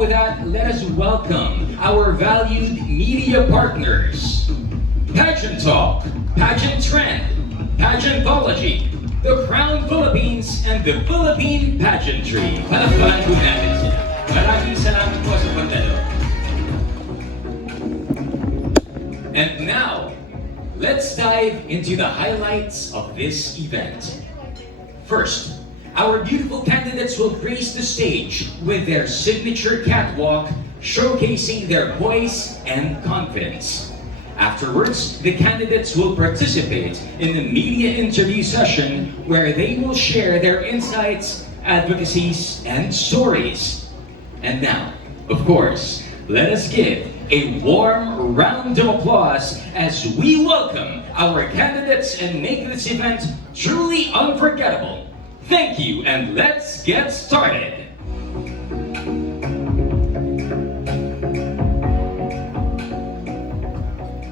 with that, let us welcome our valued media partners. Pageant Talk, Pageant Trend, Pageantology, the Crown Philippines, and the Philippine Pageantry. Palakpakan po natin sila. Maraming salamat po sa pagdalo. And now, let's dive into the highlights of this event. First, our beautiful candidates will grace the stage with their signature catwalk, showcasing their voice and confidence. Afterwards, the candidates will participate in the media interview session where they will share their insights, advocacies, and stories. And now, of course, let us give a warm round of applause as we welcome our candidates and make this event truly unforgettable. Thank you, and let's get started.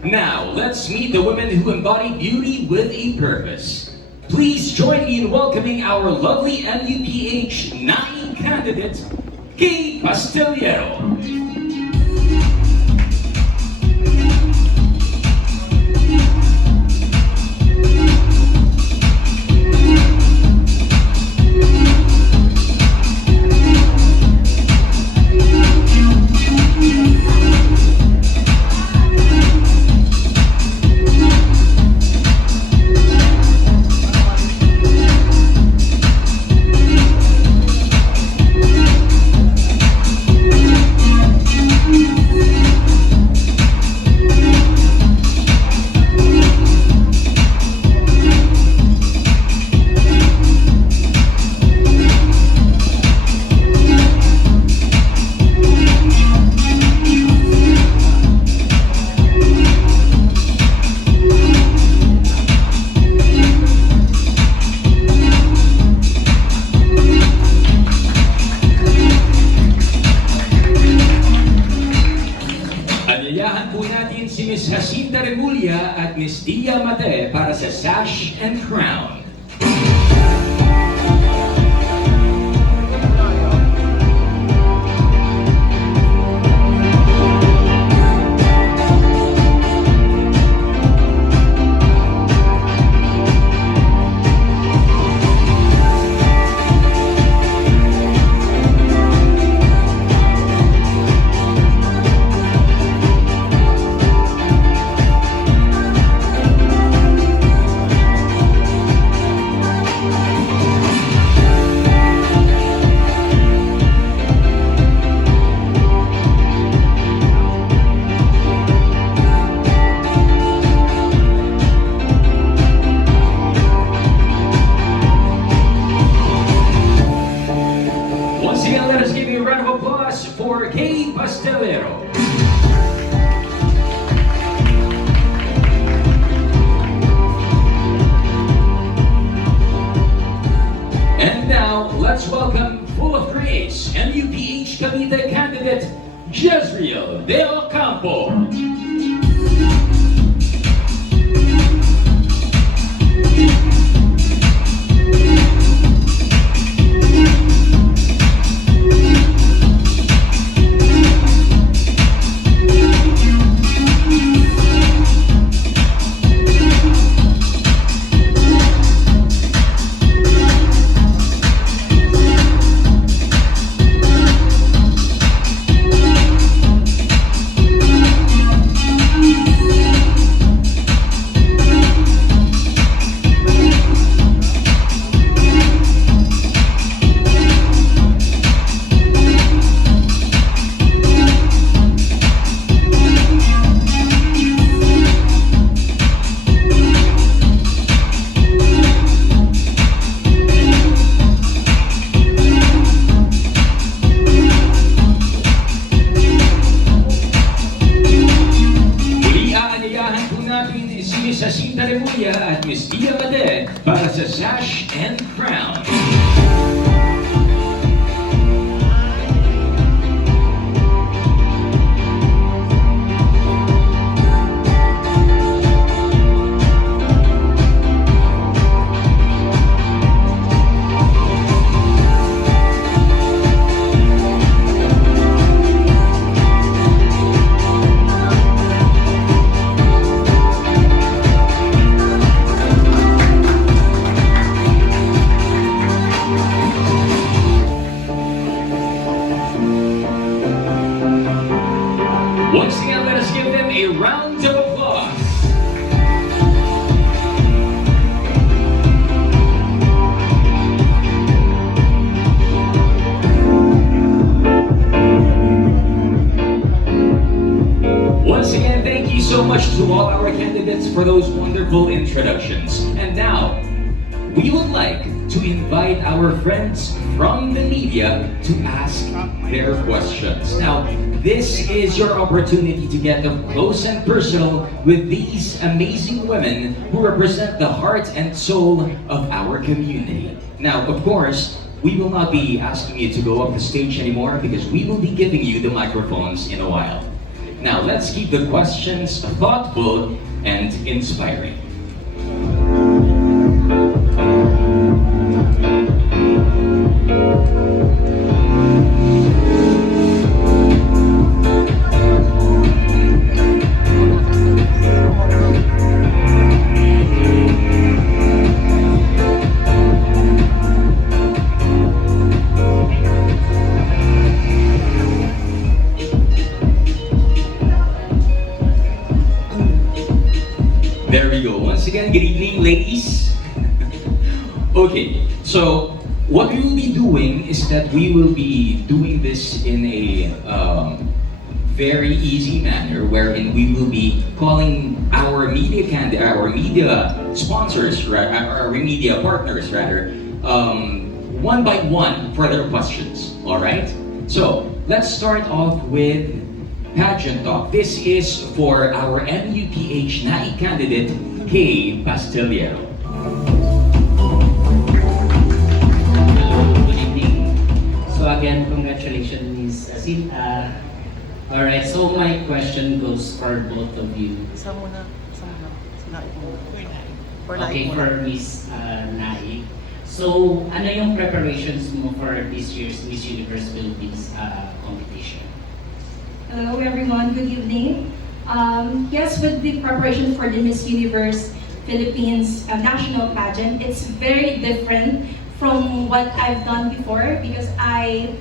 Now, let's meet the women who embody beauty with a purpose. Please join me in welcoming our lovely NUPH Naic candidate, Kay Pastillero. Miss Dia Mate para sa Sash and Crown. For Kay Pastillero. And now, let's welcome, full of grace, NUPH Cavite candidate, Jezreel De Ocampo. At Miss Dia Mate para sa Sash and Crown. to all our candidates for those wonderful introductions. And now, we would like to invite our friends from the media to ask their questions. Now, this is your opportunity to get up close and personal with these amazing women who represent the heart and soul of our community. Now, of course, we will not be asking you to go up the stage anymore because we will be giving you the microphones in a while. Now, let's keep the questions thoughtful and inspiring. There we go. Once again, good evening, ladies. Okay, so what we will be doing is that we will be doing this in a very easy manner, wherein we will be calling our media sponsors, our media partners rather, one by one for their questions. All right. So let's start off with pageant talk. This is for our MUPH Naic candidate, Kay Pasteliero. Good evening. So again, congratulations, Ms. Asinta. Alright, so my question goes for both of you. Isa muna. Naik muna. Okay, for Ms. Naic. So, ano yung preparations mo for this year's Miss Universe Philippines competition? Hello everyone, good evening. Yes, with the preparation for the Miss Universe Philippines national pageant, it's very different from what I've done before because I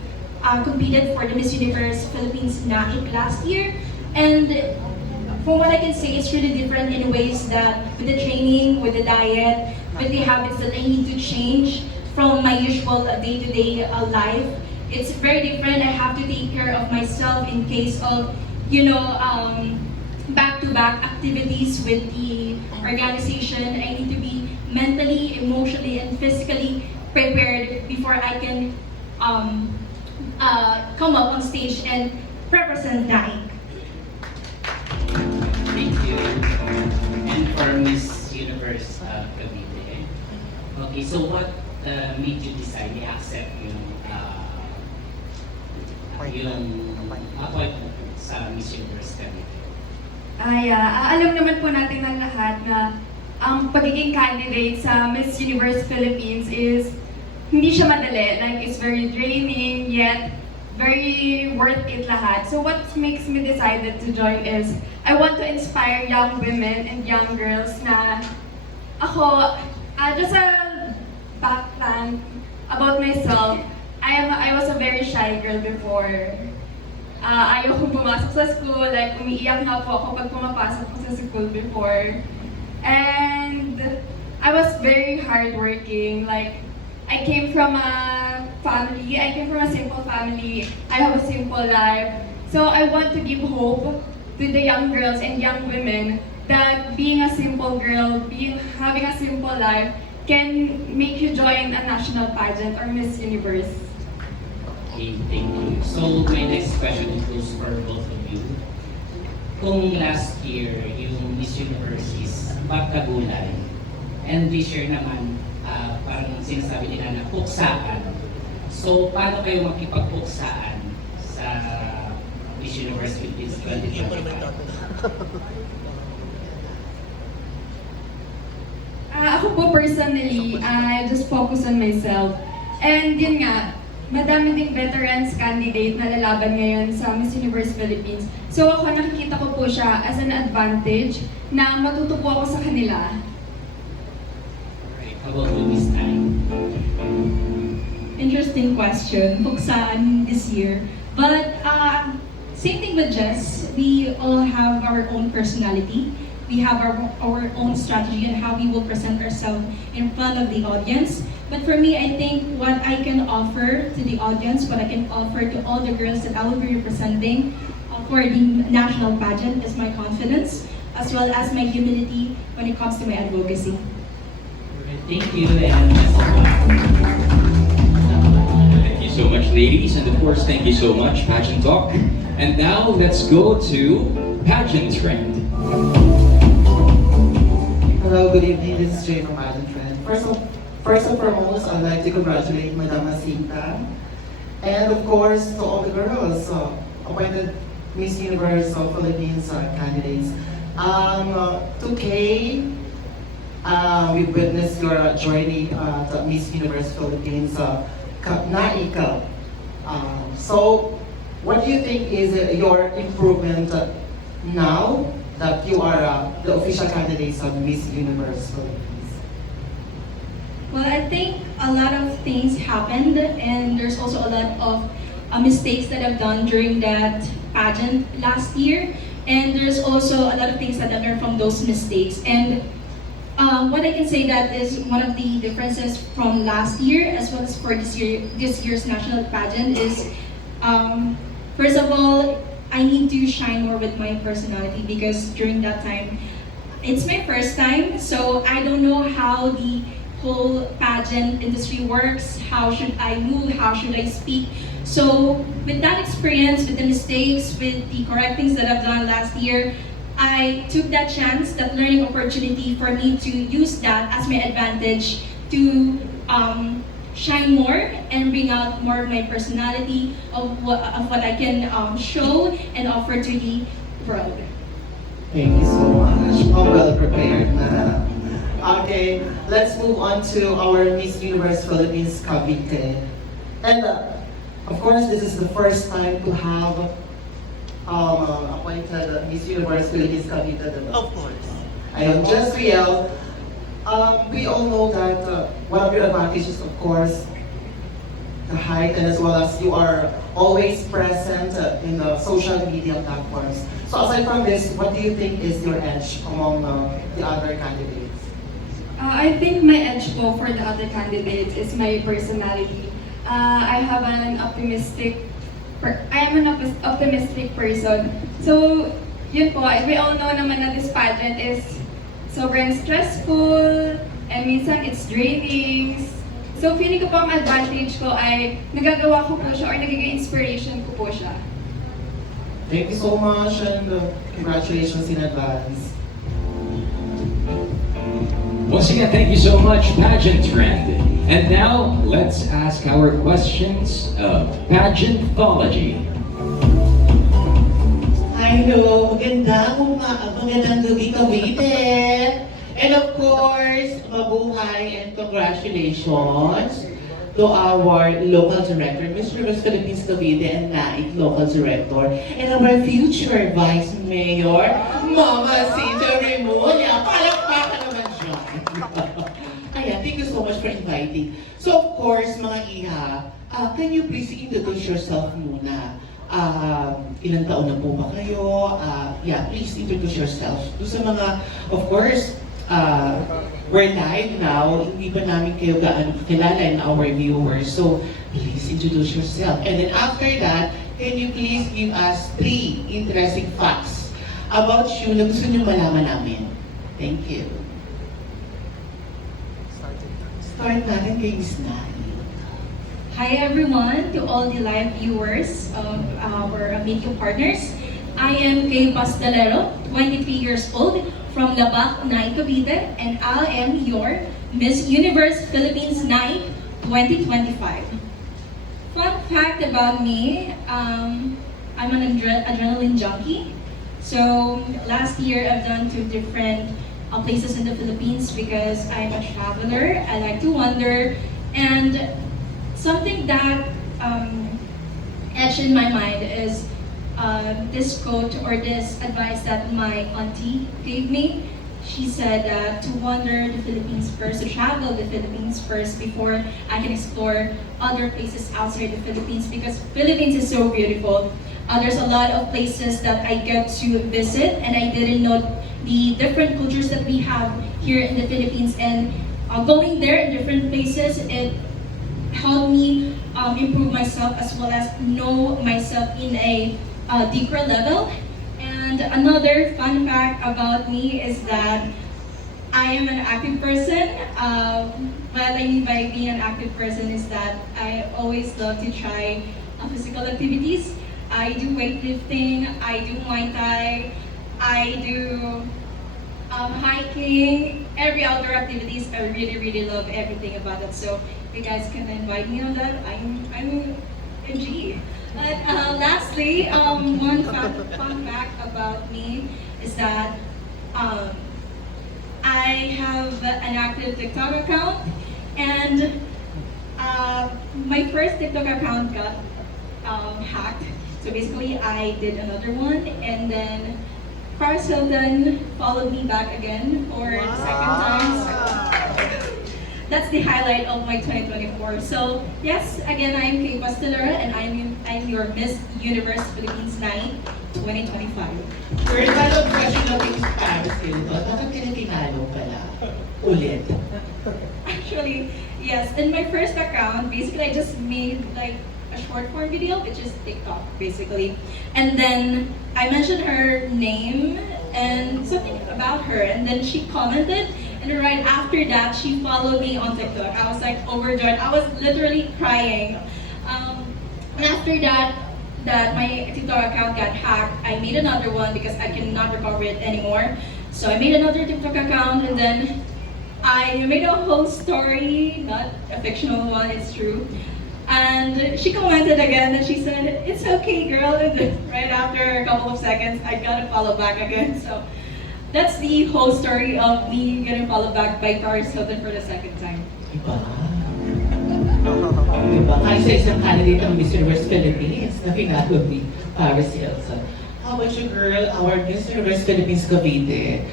competed for the Miss Universe Philippines Naic last year. And from what I can say, it's really different in ways that with the training, with the diet, with the habits that I need to change from my usual day-to-day life. It's very different. I have to take care of myself in case of, back-to-back activities with the organization. I need to be mentally, emotionally, and physically prepared before I can come up on stage and represent Naic. Thank you. And for Miss Universe Cavite. Okay, so what made you decide to accept yung appointment sa Miss Universe Cavite? Alam naman po natin ng lahat na ang pagiging candidate sa Miss Universe Philippines is hindi siya madali. Like, it's very draining, yet very worth it lahat. So what makes me decided to join is I want to inspire young women and young girls na ako, just a background about myself, I was a very shy girl before. Ayaw kong pumasok sa school, like umiiyak nga po ako pag pumapasok ko sa school before. And I was very hardworking, like I came from a simple family, I have a simple life. So I want to give hope to the young girls and young women that being a simple girl, having a simple life can make you join a national pageant or Miss Universe. Okay, thank you. So my next question goes for both of you. Kung last year yung Miss Universe is pagkagulay, and this year naman parang sinasabi nila na puksaan. So paano kayo makipagpuksaan sa Miss Universe Philippines 2025? Ako po personally, I just focus on myself. And yun nga, madami ding veterans candidate na lalaban ngayon sa Miss Universe Philippines. So ako, nakikita ko po siya as an advantage na matuto po ako sa kanila. Alright, how about you, Miss Time? Interesting question. Puksaan this year. But same thing with Jess. We all have our own personality. We have our own strategy and how we will present ourselves in front of the audience. But for me, I think what I can offer to the audience, what I can offer to all the girls that I will be representing for the national pageant is my confidence. as well as my humility when it comes to my advocacy. Thank you, and best of luck. Thank you so much, ladies, and of course, thank you so much, Pageant Talk. And now let's go to Pageant Trend. Hello, good evening. This is Jay from Pageant Trend. First and foremost, I'd like to congratulate Madam Asita. And of course, to all the girls appointed Miss Universe Philippines candidates. 2K, we witnessed your journey to Miss Universe Philippines Naic. So, what do you think is your improvement now that you are the official candidates of Miss Universe Philippines? Well, I think a lot of things happened, and there's also a lot of mistakes that I've done during that pageant last year. And there's also a lot of things that I learned from those mistakes. And what I can say that is one of the differences from last year as well as for this year's national pageant is, first of all, I need to shine more with my personality because during that time, it's my first time, so I don't know how the whole pageant industry works, how should I move, how should I speak. So with that experience, with the mistakes, with the correct things that I've done last year, I took that chance, that learning opportunity for me to use that as my advantage to shine more and bring out more of my personality of what I can show and offer to the world. Thank you so much. Oh, well prepared na. Okay, let's move on to our Miss Universe Philippines Cavite. And of course, this is the first time to have appointed Miss Universe Philippines Cavite. Of course. Ayun, just real. We all know that one of your advantages, of course, the height, and as well as you are always present in the social media platforms. So aside from this, what do you think is your edge among the other candidates? I think my edge po for the other candidates is my personality. I have an optimistic, I am an optimistic person. So, yun po, we all know naman na this pageant is sobrang stressful, and minsan it's draining. So, feeling ko po ang advantage ko ay nagagawa ko po siya or nagiging inspiration ko po siya. Thank you so much and congratulations in advance. Once again, thank you so much, Pageant Trend. And now, let's ask our questions of Pageantology. Hello, magandang gabi Cavite. And of course, mabuhay and congratulations to our local director, Miss Universe Philippines Cavite and Naic local director, and our future Vice Mayor, Mama Cynthia Remulla. Palakpakan naman siya. Ayan, thank you so much for inviting. So of course, mga iha, can you please introduce yourself muna? Ilang taon na po ba kayo? Yeah, please introduce yourself. Doon sa mga, of course, we're live now, hindi pa namin kayo gaano kakilala in our viewers. So, please introduce yourself. And then after that, can you please give us 3 interesting facts about you na gusto niyo malaman namin? Thank you. Start natin kay Miss Nai. Hi everyone, to all the live viewers of our media partners. I am Kay Pastelero, 23 years old, from Labac, Naic, Cavite, and I am your Miss Universe Philippines Naic 2025. Fun fact about me, I'm an adrenaline junkie. So last year I've done 2 different places in the Philippines because I'm a traveler. I like to wander, and something that etched in my mind is this quote or this advice that my auntie gave me. She said to wander the Philippines first, to travel the Philippines first before I can explore other places outside the Philippines, because Philippines is so beautiful. There's a lot of places that I get to visit, and I didn't know the different cultures that we have here in the Philippines. And going there in different places, it helped me improve myself as well as know myself in a deeper level. And And another fun fact about me is that I am an active person. What I mean by being an active person is that I always love to try physical activities. I do weightlifting, I do Muay Thai, I do hiking, every outdoor activities. I really love everything about it. So if you guys can invite me on that, I'm a G. But lastly, one fun fact about me is that I have an active TikTok account, and my first TikTok account got hacked. So basically, I did another one, and then Paris Hilton followed me back again for the second time. So that's the highlight of my 2024. So yes, again, I'm Kay Pastelera, and I'm your Miss Universe Philippines Naic 2025. First, follow-up question natin sa Paris Hilton. Bakit ka na tinalo pala? Ulit. Actually, yes. In my first account, basically I just made like a short form video, which is TikTok, basically. And then I mentioned her name and something about her, and then she commented. And then right after that, she followed me on TikTok. I was like overjoyed. I was literally crying. And after that my TikTok account got hacked, I made another one because I cannot recover it anymore. So I made another TikTok account, and then I made a whole story, not a fictional one, it's true. And she commented again, and she said, "It's okay, girl." And then right after a couple of seconds, I got to follow back again. So that's the whole story of me getting followed back by Paris Hilton for the second time. Diba? Diba? Kahit sa isang candidate ng Miss Universe Philippines na pinalo ni Paris Hilton. How about you, girl? Our Miss Universe Philippines Cavite.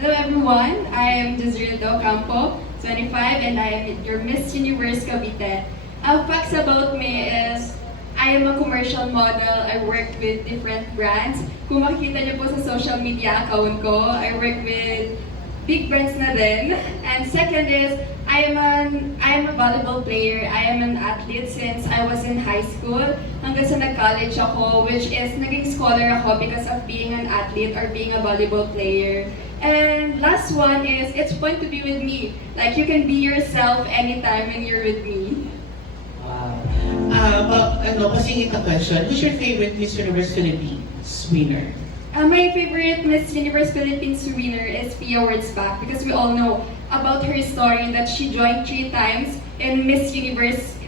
Hello everyone, I am Jezreel Campo, 25, and I am your Miss Universe Cavite. Facts about me is, I am a commercial model. I work with different brands. Kung makikita niyo po sa social media account ko, I work with big brands na din. And second is, I am a volleyball player. I am an athlete since I was in high school hanggang sa nag-college ako, which is naging scholar ako because of being an athlete or being a volleyball player. And last one is, it's fun to be with me. Like, you can be yourself anytime when you're with me. Wow. Pasingit na question. Who's your favorite Miss Universe Philippines winner? My favorite Miss Universe Philippines winner is Pia Wurtzbach because we all know about her story that she joined 3 times in Miss Universe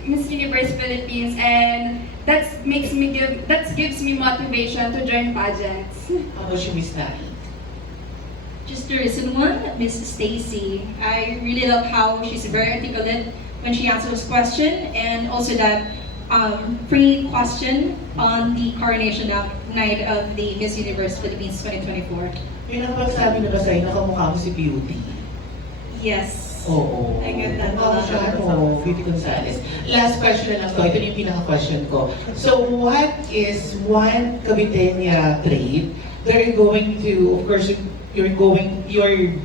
Philippines, and that gives me motivation to join pageants. How about you, Miss Naic? Just the recent one, Miss Stacy. I really love how she's very articulate when she answers question, and also that pre-question on the coronation night of the Miss Universe Philippines 2024. May nakapagsabi na ba sa'yo na kamukha mo si Beauty? Yes. Oo. I get that. Kamukha mo siya, Beauty Gonzalez. Last question na lang to. Ito na yung pinaka-question ko. So, what is one Caviteña trait that you're going to, of course, you're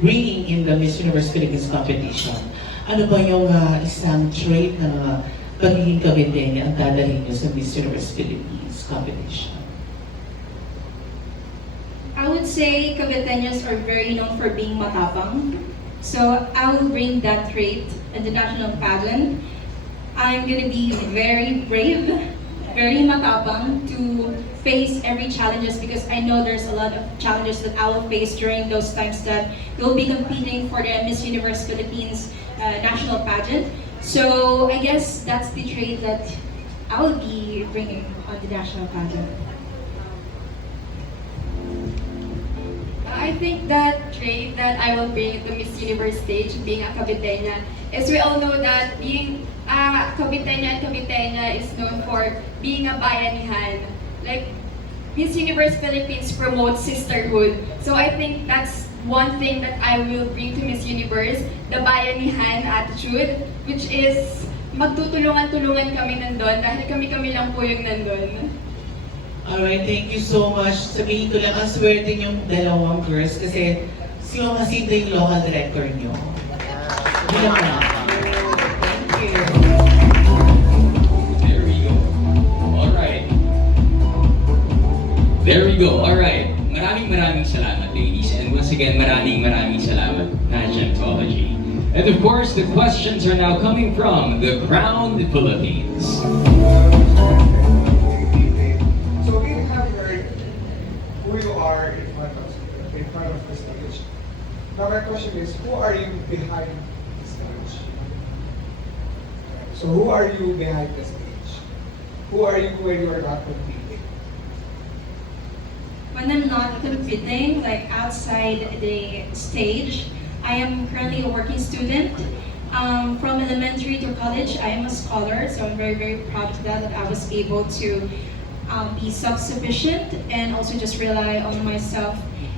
bringing in the Miss Universe Philippines competition? Ano ba yung isang trait na pagiging Caviteña ang dadalhin nyo sa Miss Universe Philippines competition? I would say Caviteñas are very known for being matapang. So I will bring that trait in the national pageant. I'm gonna be very brave, very matapang to face every challenges because I know there's a lot of challenges that I will face during those times that we'll be competing for the Miss Universe Philippines national pageant. So I guess that's the trait that I will be bringing on the national pageant. I think that trait that I will bring to Miss Universe stage, being a Caviteña, is we all know that being a Caviteña and Caviteña is known for being a bayanihan. Like, Miss Universe Philippines promotes sisterhood. So I think that's one thing that I will bring to Miss Universe, the bayanihan attitude, which is magtutulungan-tulungan kami nandun dahil kami-kami lang po yung nandun. Alright, thank you so much. Sabihin ko lang, ang swerte yung dalawang girls kasi si Mama Sita yung local director nyo. Bilang na. Thank you. There we go. All right. There we go. All right. And of course, the questions are now coming from the Crown Philippines. So we have heard who you are in front of the stage. Now my question is, who are you behind the stage? So who are you behind the stage? Who are you when you are not competing? When I'm not competing, like outside the stage, I am currently a working student. From elementary to college, I am a scholar, so I'm very, very proud of that I was able to be self-sufficient and also just rely on myself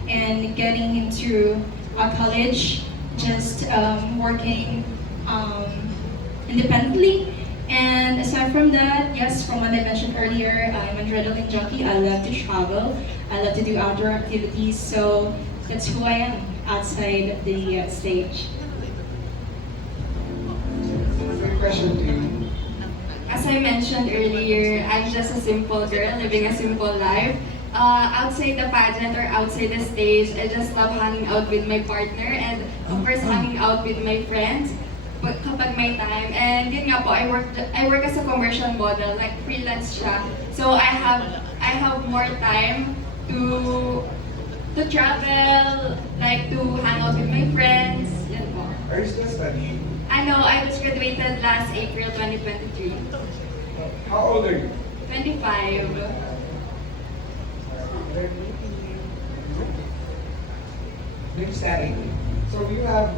and getting into a college, just working independently. And aside from that, yes, from what I mentioned earlier, I'm an adrenaline junkie. I love to travel. I love to do outdoor activities. So that's who I am outside the stage. Good question to you. As I mentioned earlier, I'm just a simple girl living a simple life. Outside the pageant or outside the stage, I just love hanging out with my partner and of course hanging out with my friends kapag may time. And yun nga po, I work as a commercial model, like freelance siya. So I have more time to travel, like to hang out with my friends. Yan po. Are you still studying? I know I was graduated last April 2023. How old are you? 25. Very studying. So you have,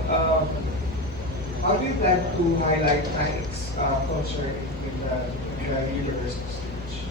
how do you plan to highlight Naic's culture in the university stage?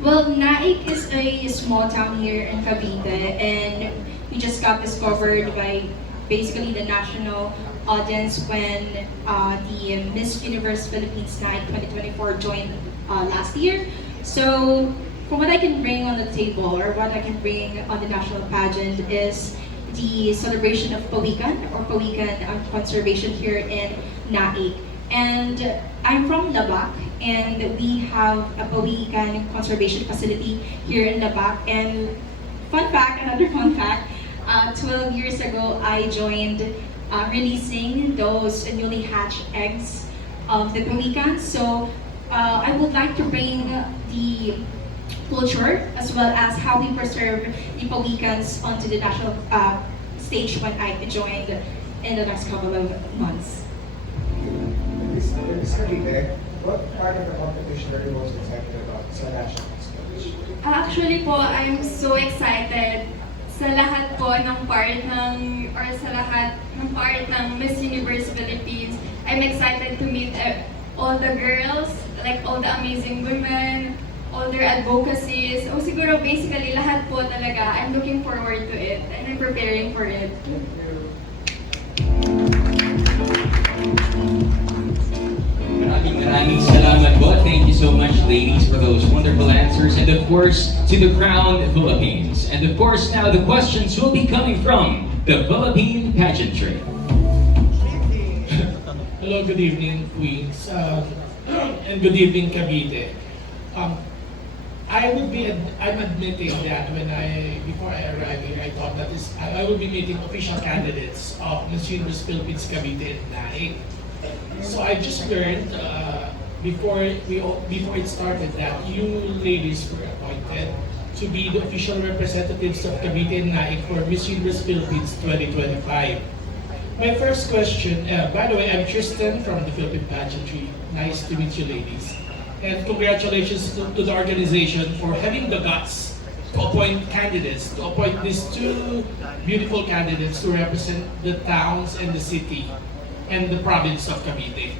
Well, Naic is a small town here in Cavite, and we just got discovered by basically the national audience when the Miss Universe Philippines Naic 2024 joined last year. So, from what I can bring on the table, or what I can bring on the national pageant, is the celebration of Pawikan, or Pawikan conservation here in Naic. And I'm from Labac, and we have a Pawikan conservation facility here in Labac. And another fun fact, 12 years ago, I joined releasing those newly hatched eggs of the Pawikans. So I would like to bring the culture as well as how we preserve the Pawikans onto the national stage when I joined in the next couple of months. Miss Cavite, what part of the competition are you most excited about sa national stage? Actually po, I'm so excited sa lahat po ng part ng, or sa lahat ng part ng Miss Universe Philippines. I'm excited to meet all the girls, like all the amazing women, all their advocacies. O siguro basically lahat po talaga. I'm looking forward to it and I'm preparing for it. Maraming salamat po. Thank you so much, ladies, for those wonderful answers. And of course, to the Crown Philippines. And of course, now the questions will be coming from the Philippine pageantry. Hello, good evening, Queens, and good evening, Cavite. I'm admitting that before I arrived here, I thought that I will be meeting official candidates of Miss Universe Philippines Cavite and Naic. So I just learned before it started that you ladies were appointed to be the official representatives of Cavite and Naic for Miss Universe Philippines 2025. My first question, by the way, I'm Tristan from the Philippine Pageantry. Nice to meet you, ladies. And congratulations to the organization for having the guts to appoint candidates, to appoint these two beautiful candidates to represent the towns and the city and the province of Cavite.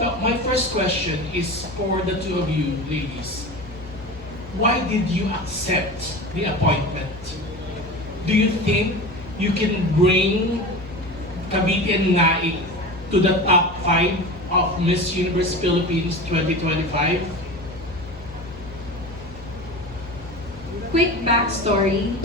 Now, my first question is for the two of you, ladies. Why did you accept the appointment? Do you think you can bring Cavite and Naic to the top 5 of Miss Universe Philippines 2025? Quick backstory.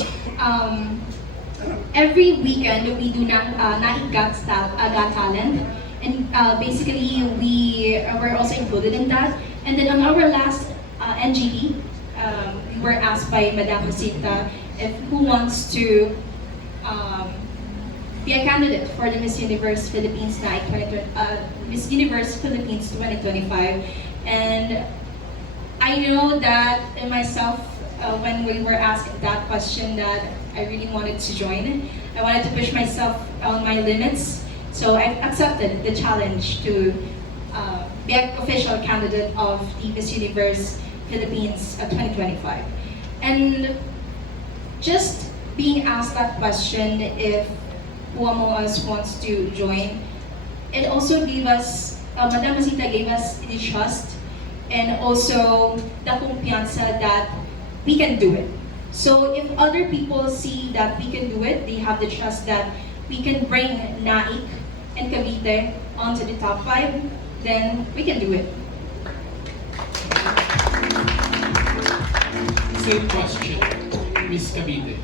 Every weekend we do Naic Got Talent, and basically we were also included in that. And then on our last NGT, we were asked by Madam Jacinta if who wants to be a candidate for the Miss Universe Philippines Naic Miss Universe Philippines 2025. And I know that in myself, when we were asked that question, that I really wanted to join. I wanted to push myself on my limits, so I accepted the challenge to be an official candidate of the Miss Universe Philippines 2025. And just being asked that question, if who among us wants to join, it also gave us, Madam Masita gave us the trust and also the kumpiyansa that we can do it. So if other people see that we can do it, they have the trust that we can bring Naic and Cavite onto the top 5, then we can do it. Same question, Miss Cavite.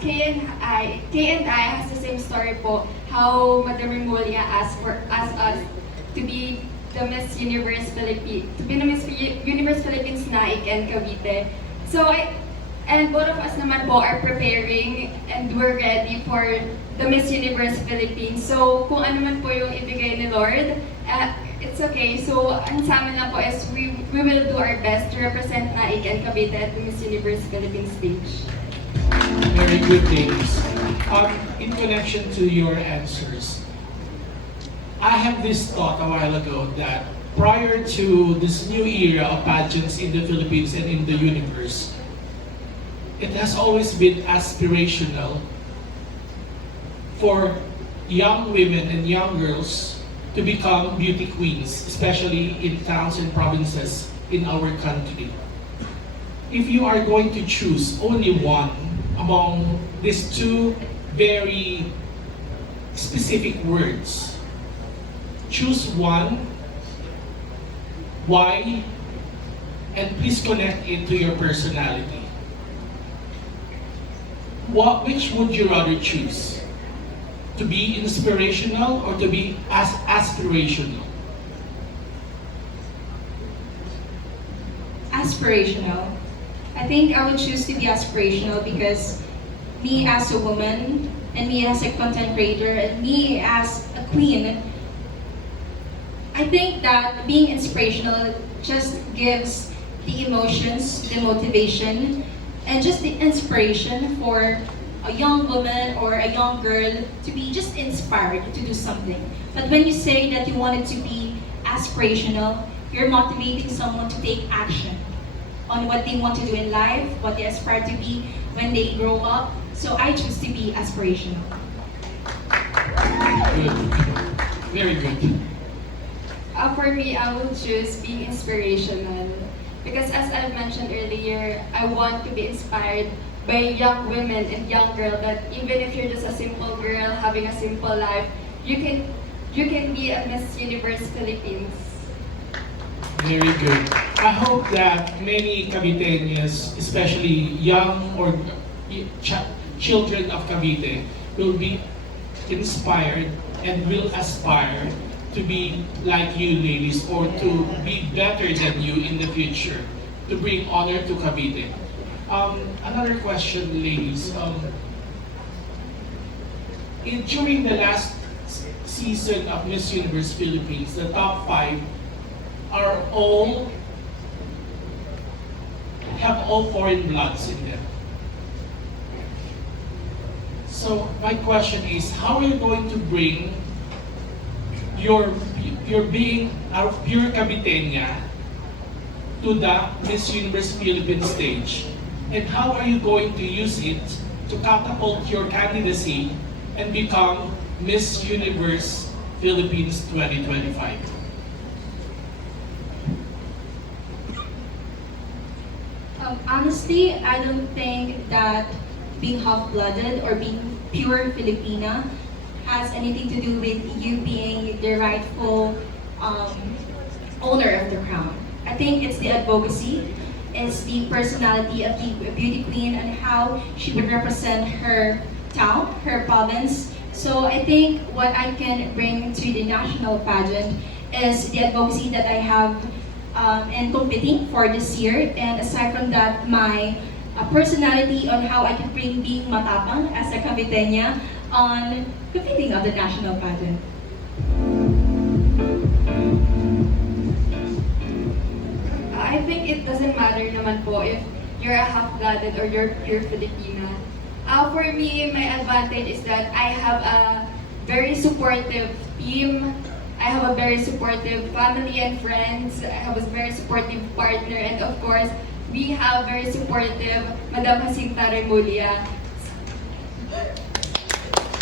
K&I has the same story po, how Madam Remulla asked us to be the Miss Universe Philippines, Universe Philippines Naic and Cavite. And both of us naman po are preparing and we're ready for the Miss Universe Philippines. So kung ano man po yung ibigay ni Lord, it's okay. So ang sa amin lang po is we will do our best to represent Naic and Cavite at the Miss Universe Philippines stage. Very good things. In connection to your answers, I have this thought a while ago that prior to this new era of pageants in the Philippines and in the universe, it has always been aspirational for young women and young girls to become beauty queens, especially in towns and provinces in our country. If you are going to choose only one among these two very specific words, choose one. Why? And please connect it to your personality. Which would you rather choose? To be inspirational or to be aspirational? Aspirational. I think I would choose to be aspirational because me as a woman and me as a content creator and me as a queen, I think that being inspirational just gives the emotions, the motivation, and just the inspiration for a young woman or a young girl to be just inspired to do something. But when you say that you want it to be aspirational, you're motivating someone to take action on what they want to do in life, what they aspire to be when they grow up. So I choose to be aspirational. Good. Very good. For me, I will choose being inspirational. Because as I mentioned earlier, I want to be inspired by young women and young girls that even if you're just a simple girl having a simple life, you can be a Miss Universe Philippines. Very good. I hope that many Caviteñas, especially young or children of Cavite, will be inspired and will aspire to be like you ladies or to be better than you in the future, to bring honor to Cavite. Another question, ladies. During the last season of Miss Universe Philippines, the top 5 have all foreign bloods in them. So my question is, how are you going to bring your being a pure Caviteña to the Miss Universe Philippines stage? And how are you going to use it to catapult your candidacy and become Miss Universe Philippines 2025? Honestly, I don't think that being half-blooded or being pure Filipina has anything to do with you being the rightful owner of the crown. I think it's the advocacy, it's the personality of the beauty queen and how she would represent her town, her province. So I think what I can bring to the national pageant is the advocacy that I have in competing for this year. And aside from that, my personality on how I can bring being matapang as a Caviteña, on competing on the national pageant? I think it doesn't matter naman po if you're a half-blooded or you're pure Filipina. For me, my advantage is that I have a very supportive team. I have a very supportive family and friends. I have a very supportive partner. And of course, we have very supportive Madam Jacinta Remulla.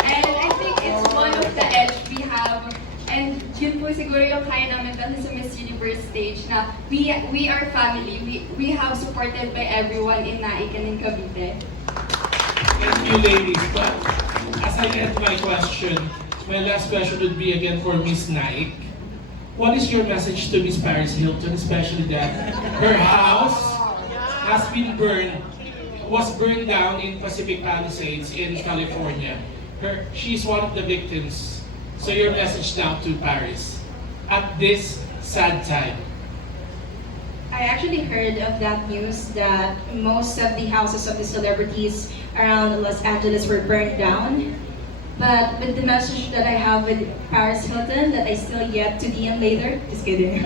And I think it's one of the edge we have. And yun po siguro yung kaya namin dahil sa Miss Universe stage na we are family. We have supported by everyone in Naic and in Cavite. Thank you, ladies. But as I end my question, my last question would be again for Miss Naic. What is your message to Miss Paris Hilton, especially that her house has been was burned down in Pacific Palisades in California? She's one of the victims. So your message now to Paris at this sad time. I actually heard of that news that most of the houses of the celebrities around Los Angeles were burned down. But with the message that I have with Paris Hilton that I still yet to DM later, just kidding.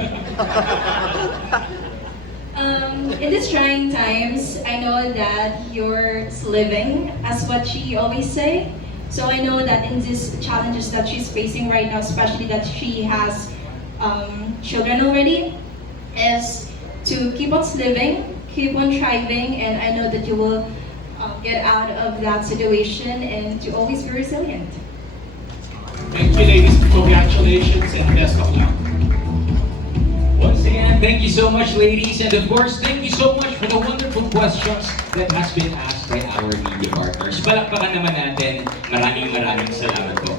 In these trying times, I know that you're living, as what she always say. So I know that in these challenges that she's facing right now, especially that she has children already, is to keep on living, keep on thriving, and I know that you will get out of that situation and to always be resilient. Thank you, ladies. Congratulations and best of luck. Once again, thank you so much, ladies, and of course, thank you so much for the wonderful questions that has been asked by our media partners. Palakpakan naman natin. Maraming salamat po.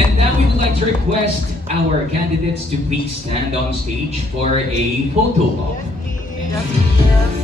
And now we would like to request our candidates to please stand on stage for a photo op. Thank you.